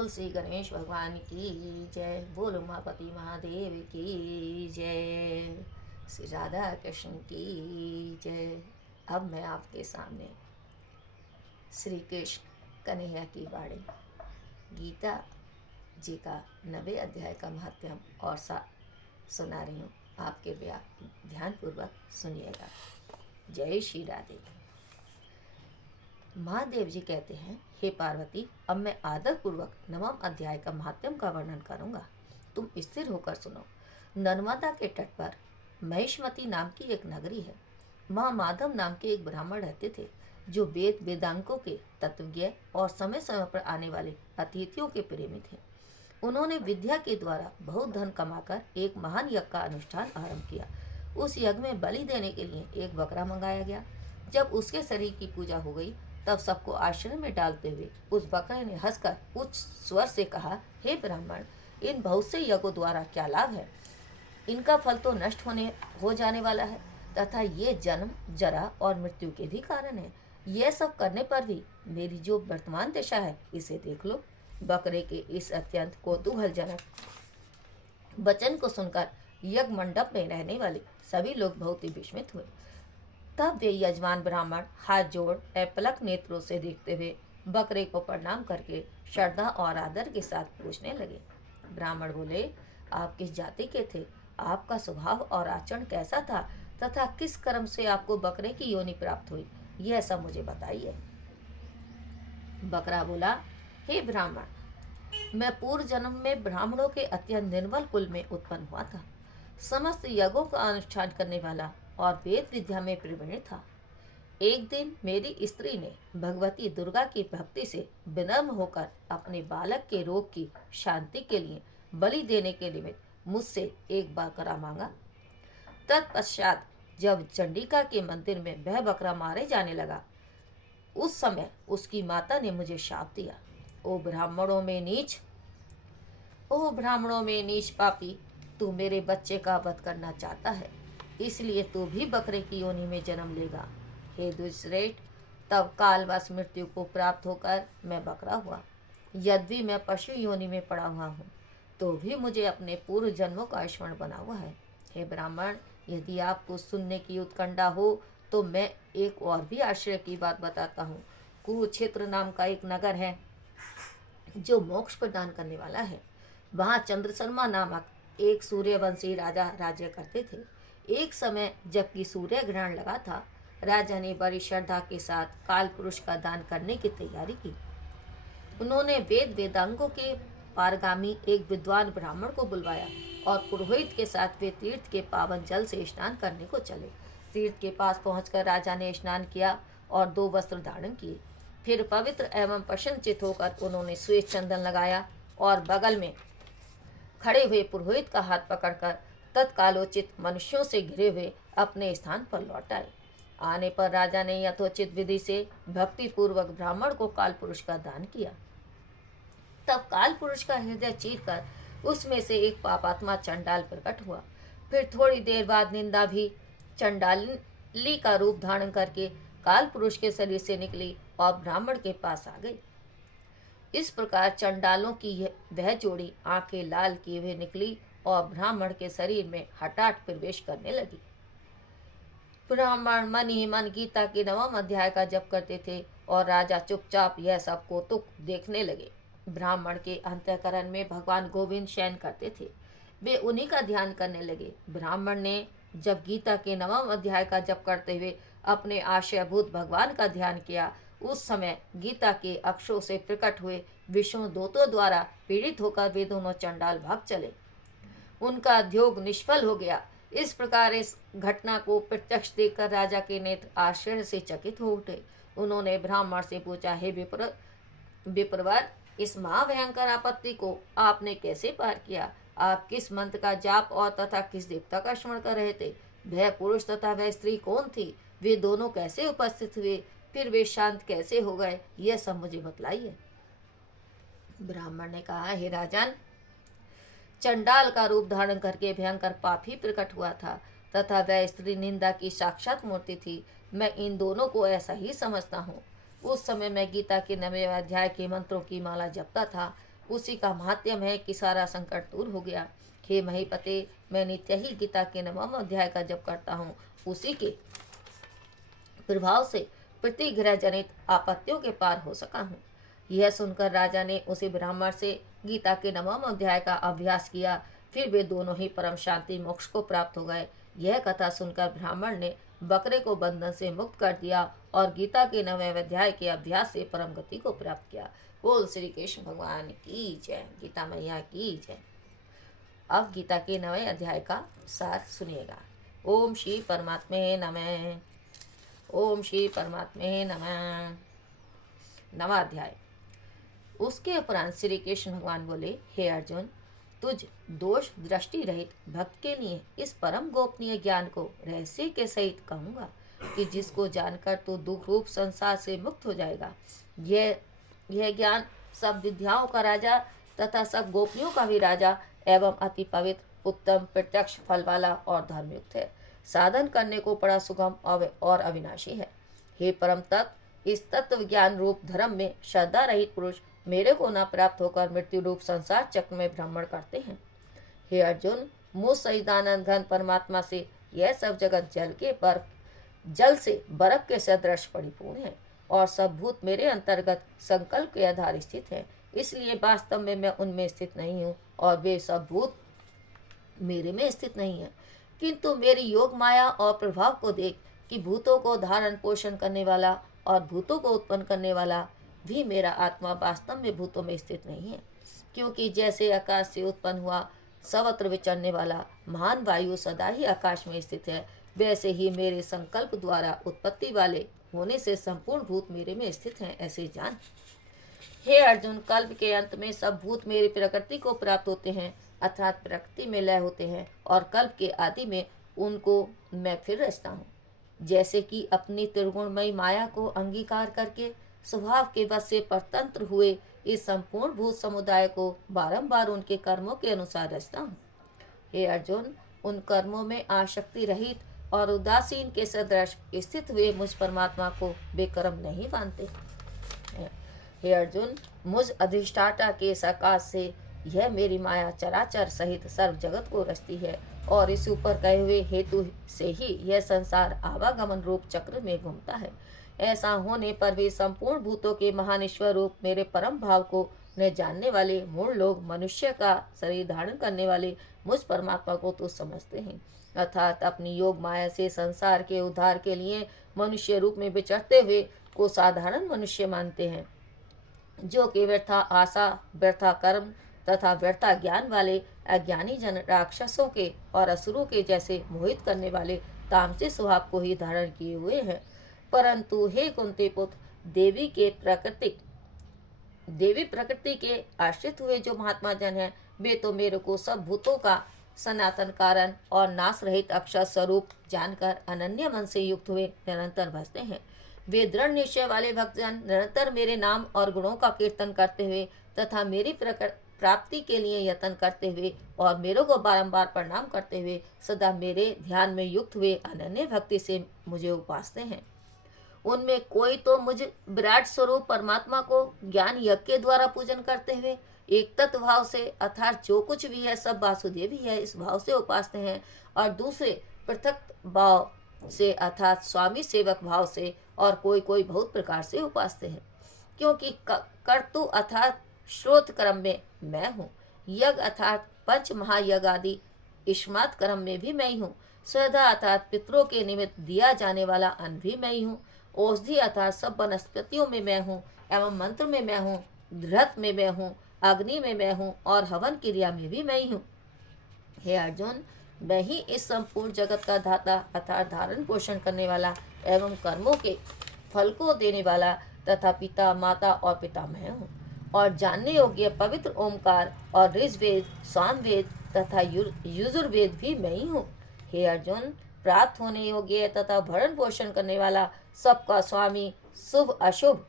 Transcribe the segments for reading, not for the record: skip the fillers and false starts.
बोल श्री गणेश भगवान की जय, बोल उमापति महादेव की जय, श्री राधा कृष्ण की जय। अब मैं आपके सामने श्री कृष्ण कन्हैया की वाणी गीता जी का 90 अध्याय का महात्म्य और सा सुना रही हूँ। आपके ध्यानपूर्वक सुनिएगा। जय श्री राधे। महादेव जी कहते हैं, हे पार्वती, अब मैं आदर पूर्वक 9वें अध्याय का महात्म्य का वर्णन करूंगा। तुम स्थिर होकर सुनो। नर्मदा के तट पर महिष्मती नाम की एक नगरी है। वहाँ माधव नाम के एक ब्राह्मण रहते थे, जो वेद वेदांकों के तत्वज्ञ और समय समय पर आने वाले अतिथियों के प्रेमी थे। उन्होंने विद्या के द्वारा बहुत धन कमाकर एक महान यज्ञ का अनुष्ठान आरंभ किया। उस यज्ञ में बलि देने के लिए एक बकरा मंगाया गया। जब उसके शरीर की पूजा हो गई, तब सबको आश्चर्य में डालते हुए उस बकरे ने हंसकर उच्च स्वर से कहा, हे ब्राह्मण, इन बहुत से यज्ञों द्वारा क्या लाभ है? इनका फल तो नष्ट हो जाने वाला है तथा ये जन्म, जरा और मृत्यु के भी कारण है। यह सब करने पर भी मेरी जो वर्तमान दशा है, इसे देख लो। बकरे के इस अत्यंत कौतूहलजनक वचन को सुनकर यज्ञ मंडप में रहने वाले सभी लोग बहुत ही विस्मित हुए। तब वे यजमान ब्राह्मण हाथ जोड़ पलक नेत्रों से देखते हुए बकरे को प्रणाम करके श्रद्धा और आदर के साथ पूछने लगे। ब्राह्मण बोले, आप किस जाति के थे? आपका स्वभाव और आचरण कैसा था तथा किस कर्म से आपको बकरे की योनि प्राप्त हुई, यह सब मुझे बताइए। बकरा बोला, हे ब्राह्मण, मैं पूर्व जन्म में ब्राह्मणों के अत्यंत निर्मल कुल में उत्पन्न हुआ था। समस्त यज्ञों का अनुष्ठान करने वाला और वेद विद्या में प्रवीण था। एक दिन मेरी स्त्री ने भगवती दुर्गा की भक्ति से विनम्र होकर अपने बालक के रोग की शांति के लिए बलि देने के निमित्त मुझसे एक बकरा मांगा। तत्पश्चात जब चंडिका के मंदिर में वह बकरा मारे जाने लगा, उस समय उसकी माता ने मुझे शाप दिया, ओ ब्राह्मणों में नीच पापी, तू मेरे बच्चे का वध करना चाहता है, इसलिए तू भी बकरे की योनि में जन्म लेगा। हे दुष्श्रेष्ठ, तब कालवश मृत्यु को प्राप्त होकर मैं बकरा हुआ। यद्यपि मैं पशु योनि में पड़ा हुआ हूँ, तो भी मुझे अपने पूर्व जन्मों का स्मरण बना हुआ है। हे ब्राह्मण, यदि आपको सुनने की उत्कंठा हो तो मैं एक और भी आश्चर्य की बात बताता हूँ। कुरुक्षेत्र नाम का एक नगर है जो मोक्ष प्रदान करने वाला है। वहाँ चंद्रशर्मा नामक एक सूर्यवंशी राजा राज्य करते थे। एक समय जबकि सूर्य ग्रहण लगा था, राजा ने बड़ी श्रद्धा के साथ काल पुरुष का दान करने की तैयारी की। उन्होंने वेद वेदांगों के पारगामी एक विद्वान ब्राह्मण को बुलवाया और पुरोहित के साथ वे तीर्थ के पावन जल से स्नान करने को चले। तीर्थ के पास पहुंचकर राजा ने स्नान किया और 2 वस्त्र धारण किए। फिर पवित्र एवं प्रसन्नचित होकर उन्होंने श्वेत चंदन लगाया और बगल में खड़े हुए पुरोहित का हाथ पकड़कर तत्कालोचित मनुष्यों से घिरे हुए अपने स्थान पर लौट आए। आने पर राजा ने यथोचित विधि से भक्ति पूर्वक ब्राह्मण को काल पुरुष का दान किया। तब काल पुरुष का हृदय चीरकर उसमें से एक पापात्मा चंडाल प्रकट हुआ। फिर थोड़ी देर बाद निंदा भी चंडाली का रूप धारण करके काल पुरुष के शरीर से निकली और ब्राह्मण के पास आ गई। इस प्रकार चंडालों की वह जोड़ी आंखें लाल किए हुए निकली और ब्राह्मण के शरीर में हठात प्रवेश करने लगी। ब्राह्मण मन ही मन गीता के 9वें अध्याय का जप करते थे और राजा चुपचाप यह सब कौतुक देखने लगे। ब्राह्मण के अंतःकरण में भगवान गोविंद शयन करते थे। वे उन्हीं का ध्यान करने लगे। ब्राह्मण ने जब गीता के 9वें अध्याय का जप करते हुए अपने आश्रयभूत भगवान का ध्यान किया, उस समय गीता के अक्षरों से प्रकट हुए विष्णु दूतों द्वारा पीड़ित होकर वे दोनों चंडाल भाग चले। उनका ध्योग निष्फल हो गया। इस प्रकार इस घटना को प्रत्यक्ष देखकर राजा के नेत्र आश्चर्य से चकित हो उठे। उन्होंने ब्राह्मण से पूछा, हे विप्रवर, इस महाभयंकर आपत्ति को आपने कैसे पार किया? आप किस मंत्र का जाप और तथा किस देवता का स्मरण कर रहे थे? वह पुरुष तथा वह स्त्री कौन थी? वे दोनों कैसे उपस्थित हुए? फिर वे शांत कैसे हो गए? यह सब मुझे बतलाइए। ब्राह्मण ने कहा, हे राजन, चंडाल का रूप धारण करके भयंकर पापी प्रकट हुआ था तथा वह स्त्री निंदा की साक्षात मूर्ति थी। मैं इन दोनों को ऐसा ही समझता हूँ। उस समय मैं गीता के 9वें अध्याय के मंत्रों की माला जपता था। उसी का माध्यम है कि सारा संकट दूर हो गया। हे महीपते, मैं नित्य ही गीता के 9वें अध्याय का जप करता हूँ। उसी के प्रभाव से प्रतिग्रह जनित आपत्तियों के पार हो सका हूँ। यह सुनकर राजा ने उसी ब्राह्मण से गीता के 9वें अध्याय का अभ्यास किया। फिर वे दोनों ही परम शांति मोक्ष को प्राप्त हो गए। यह कथा सुनकर ब्राह्मण ने बकरे को बंधन से मुक्त कर दिया और गीता के 9वें अध्याय के अभ्यास से परम गति को प्राप्त किया। बोल श्री कृष्ण भगवान की जय, गीता मैया की जय। अब गीता के 9वें अध्याय का सार सुनिएगा। ओम श्री परमात्मे नमः। ओम श्री परमात्मे नमः। 9वां अध्याय। उसके उपरांत श्री कृष्ण भगवान बोले, हे अर्जुन, तुझ दोष दृष्टि रहित भक्त के लिए इस परम गोपनीय ज्ञान को रहस्य के सहित कहूँगा कि जिसको जानकर तू दुख रूप संसार से मुक्त हो जाएगा। यह ज्ञान सब विद्याओं का राजा तथा सब गोपनियों का भी राजा एवं अति पवित्र, उत्तम, प्रत्यक्ष फल वाला और धर्मयुक्त है। साधन करने को बड़ा सुगम और अविनाशी है। हे परम तत्व, इस तत्व ज्ञान रूप धर्म में श्रद्धा रहित पुरुष मेरे को न प्राप्त होकर मृत्यु रूप संसार चक्र में भ्रमण करते हैं। हे अर्जुन, मुझ सहितानंद घन परमात्मा से यह सब जगत जल से बर्फ के सदृश परिपूर्ण है और सब भूत मेरे अंतर्गत संकल्प के आधार स्थित है। इसलिए वास्तव में मैं उनमें स्थित नहीं हूँ और वे सब भूत मेरे में स्थित नहीं है। किंतु मेरी योग माया और प्रभाव को देख कि भूतों को धारण पोषण करने वाला और भूतों को उत्पन्न करने वाला भी मेरा आत्मा वास्तव में भूतों में स्थित नहीं है। क्योंकि जैसे आकाश से उत्पन्न हुआ सर्वत्र विचरने वाला महान वायु सदा ही आकाश में स्थित है, वैसे ही मेरे संकल्प द्वारा उत्पत्ति वाले होने से संपूर्ण भूत मेरे में स्थित हैं, ऐसे जान। हे अर्जुन, कल्प के अंत में सब भूत मेरी प्रकृति को प्राप्त होते हैं, अर्थात प्रकृति में लय होते हैं, और कल्प के आदि में उनको मैं फिर रचता हूँ। जैसे कि अपनी त्रिगुणमयी माया को अंगीकार करके स्वभाव के वश से परतंत्र हुए इस संपूर्ण भूत समुदाय को बारंबार उनके कर्मों के अनुसार रचता हूँ। हे अर्जुन, उन कर्मों में आसक्ति रहित और उदासीन के सदृश स्थित हुए मुझ परमात्मा को वे कर्म नहीं मानते। हे अर्जुन, मुझ अधिष्ठाता के सकाश से यह मेरी माया चराचर सहित सर्व जगत को रचती है और इस ऊपर कहे हुए हेतु से ही यह संसार आवागमन रूप चक्र में घूमता है। ऐसा होने पर भी संपूर्ण भूतों के महान ईश्वर रूप मेरे परम भाव को न जानने वाले मूढ़ लोग मनुष्य का शरीर धारण करने वाले मुझ परमात्मा को तो समझते हैं, अर्थात अपनी योग माया से संसार के उद्धार के लिए मनुष्य रूप में विचरते हुए को साधारण मनुष्य मानते हैं, जो कि व्यर्था आशा, व्यर्था कर्म तथा व्यर्था ज्ञान वाले अज्ञानी जन राक्षसों के और असुरों के जैसे मोहित करने वाले तामसिक स्वभाव को ही धारण किए हुए हैं। परंतु हे कुंती पुत्र, देवी प्रकृति के आश्रित हुए जो महात्मा जन हैं, वे तो मेरे को सब भूतों का सनातन कारण और नाश रहित अक्षर स्वरूप जानकर अनन्य मन से युक्त हुए निरंतर भजते हैं। वे दृढ़ निश्चय वाले भक्तजन निरंतर मेरे नाम और गुणों का कीर्तन करते हुए तथा मेरी प्राप्ति के लिए यत्न करते हुए और मेरे को बारंबार प्रणाम करते हुए सदा मेरे ध्यान में युक्त हुए अनन्य भक्ति से मुझे उपासते हैं। उनमें कोई तो मुझ विराट स्वरूप परमात्मा को ज्ञान यज्ञ के द्वारा पूजन करते हुए एक तत्व भाव से, अर्थात जो कुछ भी है सब वासुदेव ही है, इस भाव से उपासते हैं, और दूसरे पृथक भाव से अर्थात स्वामी सेवक भाव से और कोई कोई बहुत प्रकार से उपासते हैं। क्योंकि कर्तु अर्थात श्रोत क्रम में मैं हूँ, यज्ञ अर्थात पंच महायज्ञ आदि इष्मात क्रम में भी मैं ही हूँ, स्वधा अर्थात पितरों के निमित्त दिया जाने वाला अन्न भी मैं ही हूँ, औषधि अर्थात सब वनस्पतियों में मैं हूँ, एवं मंत्र में मैं हूँ, धृत में मैं हूँ, अग्नि में मैं हूँ और हवन क्रिया में भी मैं ही हूँ। हे अर्जुन, मैं ही इस संपूर्ण जगत का दाता अर्थात धारण पोषण करने वाला एवं कर्मों के फल को देने वाला तथा पिता, माता और पितामह हूँ, और जानने योग्य पवित्र ओमकार और ऋग्वेद, सामवेद तथा यजुर्वेद भी मैं ही हूँ। हे अर्जुन, प्राप्त होने योग्य तथा भरण पोषण करने वाला, सबका स्वामी, शुभ अशुभ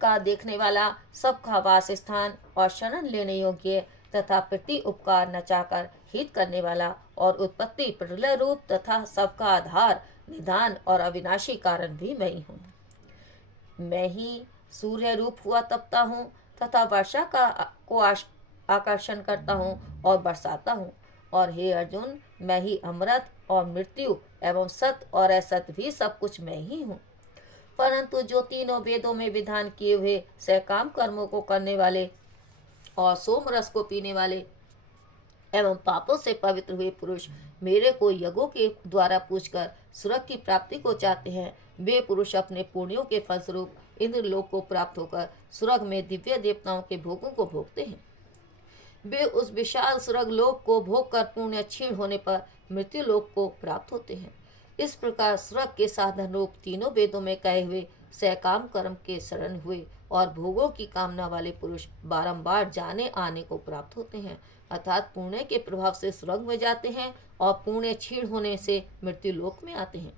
का देखने वाला, सबका वास स्थान और शरण लेने योग्य तथा प्रति उपकार नचाकर हित करने वाला और उत्पत्ति प्रलय रूप तथा सबका आधार, निदान और अविनाशी कारण भी मैं ही हूँ। मैं ही सूर्य रूप हुआ तपता हूँ तथा वर्षा का आकर्षण करता हूँ और बरसाता हूँ। और हे अर्जुन, मैं ही अमृत और मृत्यु एवं सत्य और असत भी सब कुछ मैं ही हूँ। परंतु जो तीनों वेदों में विधान किए हुए सकाम कर्मों को करने वाले और सोम रस को पीने वाले एवं पापों से पवित्र हुए पुरुष मेरे को यज्ञों के द्वारा पूजकर स्वर्ग की प्राप्ति को चाहते हैं, वे पुरुष अपने पुण्यों के फलस्वरूप इंद्रलोक को प्राप्त होकर स्वर्ग में दिव्य देवताओं के भोगों को भोगते हैं। वे उस विशाल स्वर्ग लोक को भोग कर पुण्य क्षीण होने पर मृत्यु लोक को प्राप्त होते हैं। इस प्रकार स्वर्ग के साधन रूप तीनों वेदों में कहे हुए सकाम कर्म के शरण हुए और भोगों की कामना वाले पुरुष बारंबार जाने आने को प्राप्त होते हैं, अर्थात पुण्य के प्रभाव से स्वर्ग में जाते हैं और पुण्य क्षीण होने से मृत्यु लोक में आते हैं।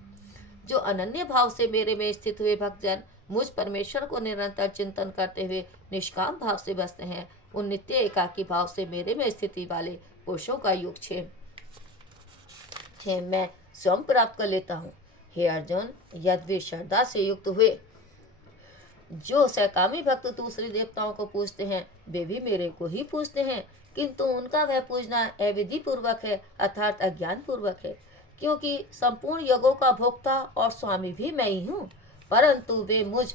जो अनन्य भाव से मेरे में स्थित हुए भक्तजन मुझ परमेश्वर को निरंतर चिंतन करते हुए निष्काम भाव से बसते हैं, उन नित्य एकाकी भाव से मेरे में स्थिति वाले पुरुषों का योग क्षेम मैं स्वयं प्राप्त कर लेता हूँ। हे अर्जुन, यद्य श्रद्धा से युक्त हुए जो सकामी भक्त दूसरे देवताओं को पूजते हैं, वे भी मेरे को ही पूजते हैं, किंतु उनका वह पूजना अविधि पूर्वक है, अर्थात अज्ञान पूर्वक है, क्योंकि संपूर्ण यज्ञों का भोक्ता और स्वामी भी मैं ही हूँ। परंतु वे मुझ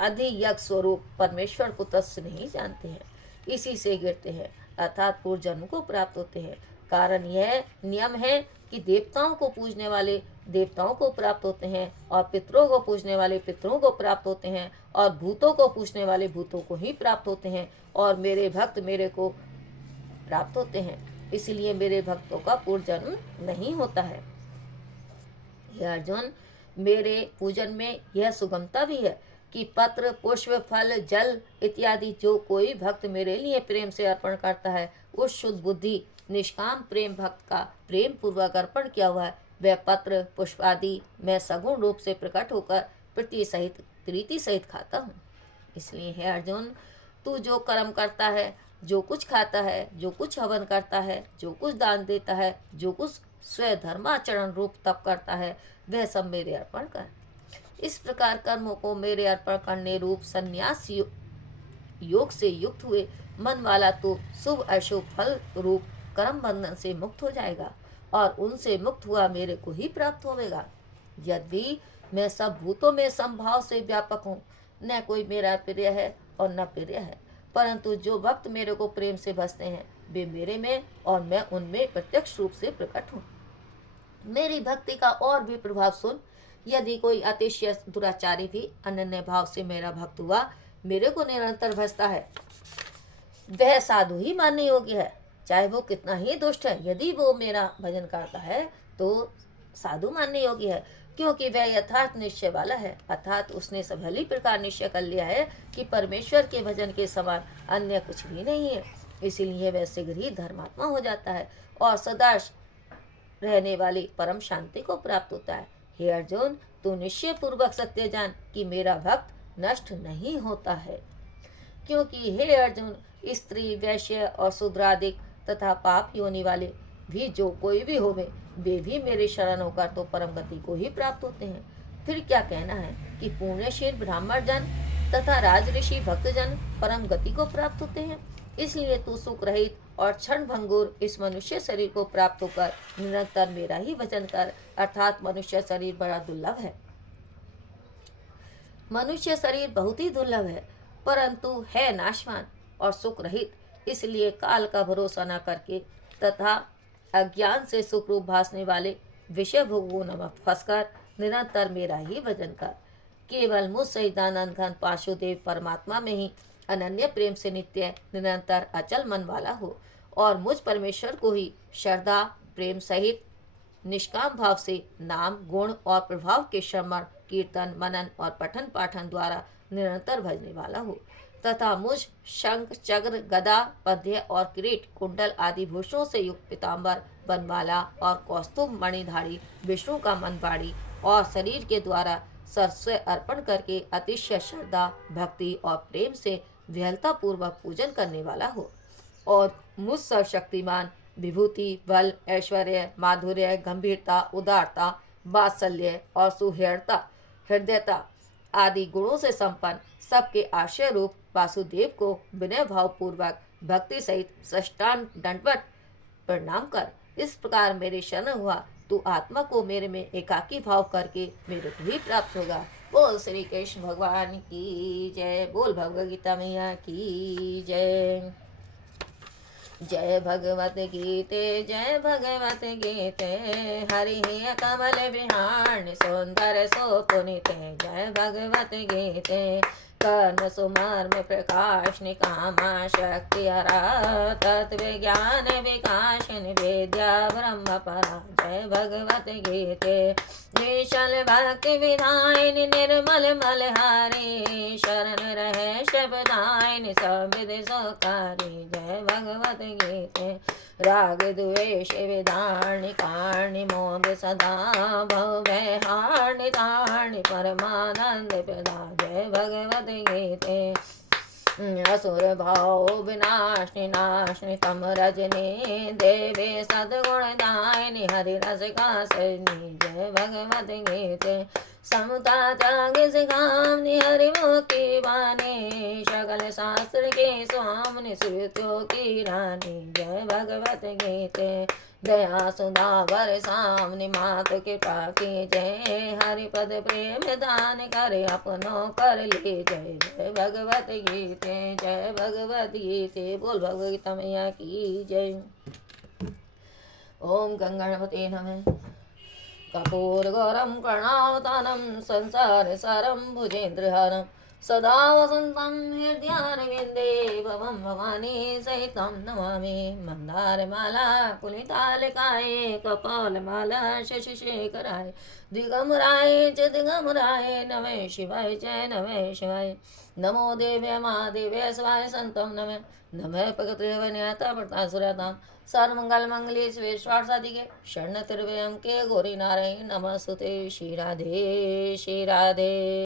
अधियज्ञ स्वरूप परमेश्वर को तत्व नहीं जानते हैं, इसी से गिरते हैं, अर्थात पूर्व जन्म को प्राप्त होते हैं। कारण यह नियम है कि देवताओं को पूजने वाले देवताओं को प्राप्त होते हैं और पितरों को पूजने वाले पितरों को प्राप्त होते हैं और भूतों को पूजने वाले भूतों को ही प्राप्त होते हैं और मेरे भक्त मेरे को प्राप्त होते हैं। इसलिए मेरे भक्तों का पूर्व जन्म नहीं होता है। हे अर्जुन, मेरे पूजन में यह सुगमता भी है कि पत्र पुष्प फल जल इत्यादि जो कोई भक्त मेरे लिए प्रेम से अर्पण करता है, उस शुद्ध बुद्धि निष्काम प्रेम भक्त का प्रेम पूर्वक अर्पण किया हुआ है वह पत्र पुष्प आदि मैं सगुण रूप से प्रकट होकर प्रीति सहित खाता हूँ। इसलिए है अर्जुन, तू जो कर्म करता है, जो कुछ खाता है, जो कुछ हवन करता है, जो कुछ दान देता है, जो कुछ स्वधर्माचरण रूप तप करता है, वह सब मेरे अर्पण कर। इस प्रकार कर्मों को मेरे अर्पण करने रूप संन्यास योग से युक्त हुए मन वाला तो शुभ अशुभ फल रूप कर्म बंधन से मुक्त हो जाएगा और उनसे मुक्त हुआ मेरे को ही प्राप्त होगा। यदि मैं सब भूतों में समभाव से व्यापक हूँ, न कोई मेरा प्रिय है और न प्रिय है, परंतु जो भक्त मेरे को प्रेम से बसते हैं वे मेरे में और मैं उनमें प्रत्यक्ष रूप से प्रकट हूँ। मेरी भक्ति का और भी प्रभाव सुन। यदि कोई अतिशय दुराचारी भी अनन्य भाव से मेरा भक्त हुआ मेरे को निरंतर भजता है, वह साधु ही मानने योग्य है, चाहे वो कितना ही दुष्ट है। यदि वो मेरा भजन करता है तो साधु मानने योग्य है, क्योंकि वह यथार्थ निश्चय वाला है, अर्थात उसने सभली प्रकार निश्चय कर लिया है कि परमेश्वर के भजन के समान अन्य कुछ भी नहीं है। इसीलिए वह शीघ्र ही धर्मात्मा हो जाता है और सदा रहने वाली परम शांति को प्राप्त होता है। हे अर्जुन, तू निश्चय पूर्वक सत्य जान कि मेरा भक्त नष्ट नहीं होता है, क्योंकि हे अर्जुन, स्त्री वैश्य और शूद्रादिक तथा पाप योनि वाले भी जो कोई भी होवे वे भी मेरे शरण होकर तो परम गति को ही प्राप्त होते हैं। फिर क्या कहना है कि पुण्यशील ब्राह्मण जन तथा राज ऋषि भक्तजन परम गति को प्राप्त होते हैं। इसलिए तू सुख रहित और क्षण भंगुर इस मनुष्य शरीर को प्राप्त होकर निरंतर मेरा ही भजन कर, अर्थात मनुष्य शरीर बड़ा दुर्लभ है। मनुष्य शरीर बहुत ही दुर्लभ है, परंतु है नाशवान और सुख रहित। इसलिए काल का भरोसा न करके तथा अज्ञान से सुख रूप भासने वाले विषय भोगों में फंसकर निरंतर मेरा ही भजन कर। केवल मुझ सहितानंद घन पाशुदेव परमात्मा में ही अनन्य प्रेम से नित्य निरंतर अचल मन वाला हो और मुझ परमेश्वर को ही श्रद्धा प्रेम सहित निष्काम भाव से नाम गुण और प्रभाव के श्रवण कीर्तन मनन और पठन पाठन द्वारा निरंतर भजने वाला हो तथा मुझ शंख चक्र गदा पद्य और किरीट कुंडल आदि भूषणों से युक्त पीताम्बर बनमाला और कौस्तुभ मणिधारी विष्णु का मनवाड़ी और शरीर के द्वारा सरस्व अर्पण करके अतिशय श्रद्धा भक्ति और प्रेम से विहलता पूर्वक पूजन करने वाला हो और मुझ सर्वशक्तिमान विभूति बल ऐश्वर्य माधुर्य गंभीरता उदारता वात्सल्य और सुहृदता हृदयता आदि गुणों से संपन्न सबके आश्रय रूप वासुदेव को विनय भावपूर्वक भक्ति सहित साष्टांग दंडवत प्रणाम कर इस प्रकार मेरे शरण हुआ, तू आत्मा को मेरे में एकाकी भाव करके मेरे को ही प्राप्त होगा। बोल श्री कृष्ण भगवान की जय। बोल भगवद गीता मैया की जय। जय भगवत गीते, जय भगवत गीते, हरि कमल विहान सुंदर सो पुनित। जय भगवत गीते, कर्ण सुमर्म प्रकाश निकामा शक्ति हरा, तत्व ज्ञान विकासन विद्या ब्रह्म परा। जय भगवत गीते, निश्चल भक्ति विधायनि निर्मल मलहारी, शरण रहे शब्दायनि सब विधि सुखारी। जय भगवत गीते, राग द्वेष विदारणी कारणी मोह सदा, भव हारणी तारणी परमानंद प्रदा। जय भगवत गीते, असुर भाव विनाशनि नाशनि तम रजनी, देवे सद्गुण दायिनी हरि रस कासनी। जय भगवत गीते, समता त्याग सिखामनि हरि मुखी बानी, सकल शास्त्र के स्वामिनि श्रुतियों की रानी। जय भगवत गीते, दया सुधा बरसावनि मात कृपा की जय, हरिपद प्रेम दान करे अपनों कर ले जय। जय भगवत गीते, जय भगवत गीते। बोल भगवद गीता मैया की जय। ओम गंगणपते नमः। कपूर गौरम कर्णावतारम संसार सारम भुजेन्द्रहारम, सदा वसंतं हृदयारविन्दे भवं भवानी सहितं नमामि। मन्दारमाला पुलितालिकाय, कपालमाला शशिशेखराय, दिगंबराय च दिगंबराय, नमः शिवाय च नमः शिवाय। नमो देव्य महादेव्य शिवाय संतं नमः। नमः पगत्रवन्याता प्रतासुरातां, सर्वमंगल मंगले शिवे स्वार्थसाधिके, शरण त्रिभयं के गौरी नारायण नमस्तुते। श्री राधे श्री राधे।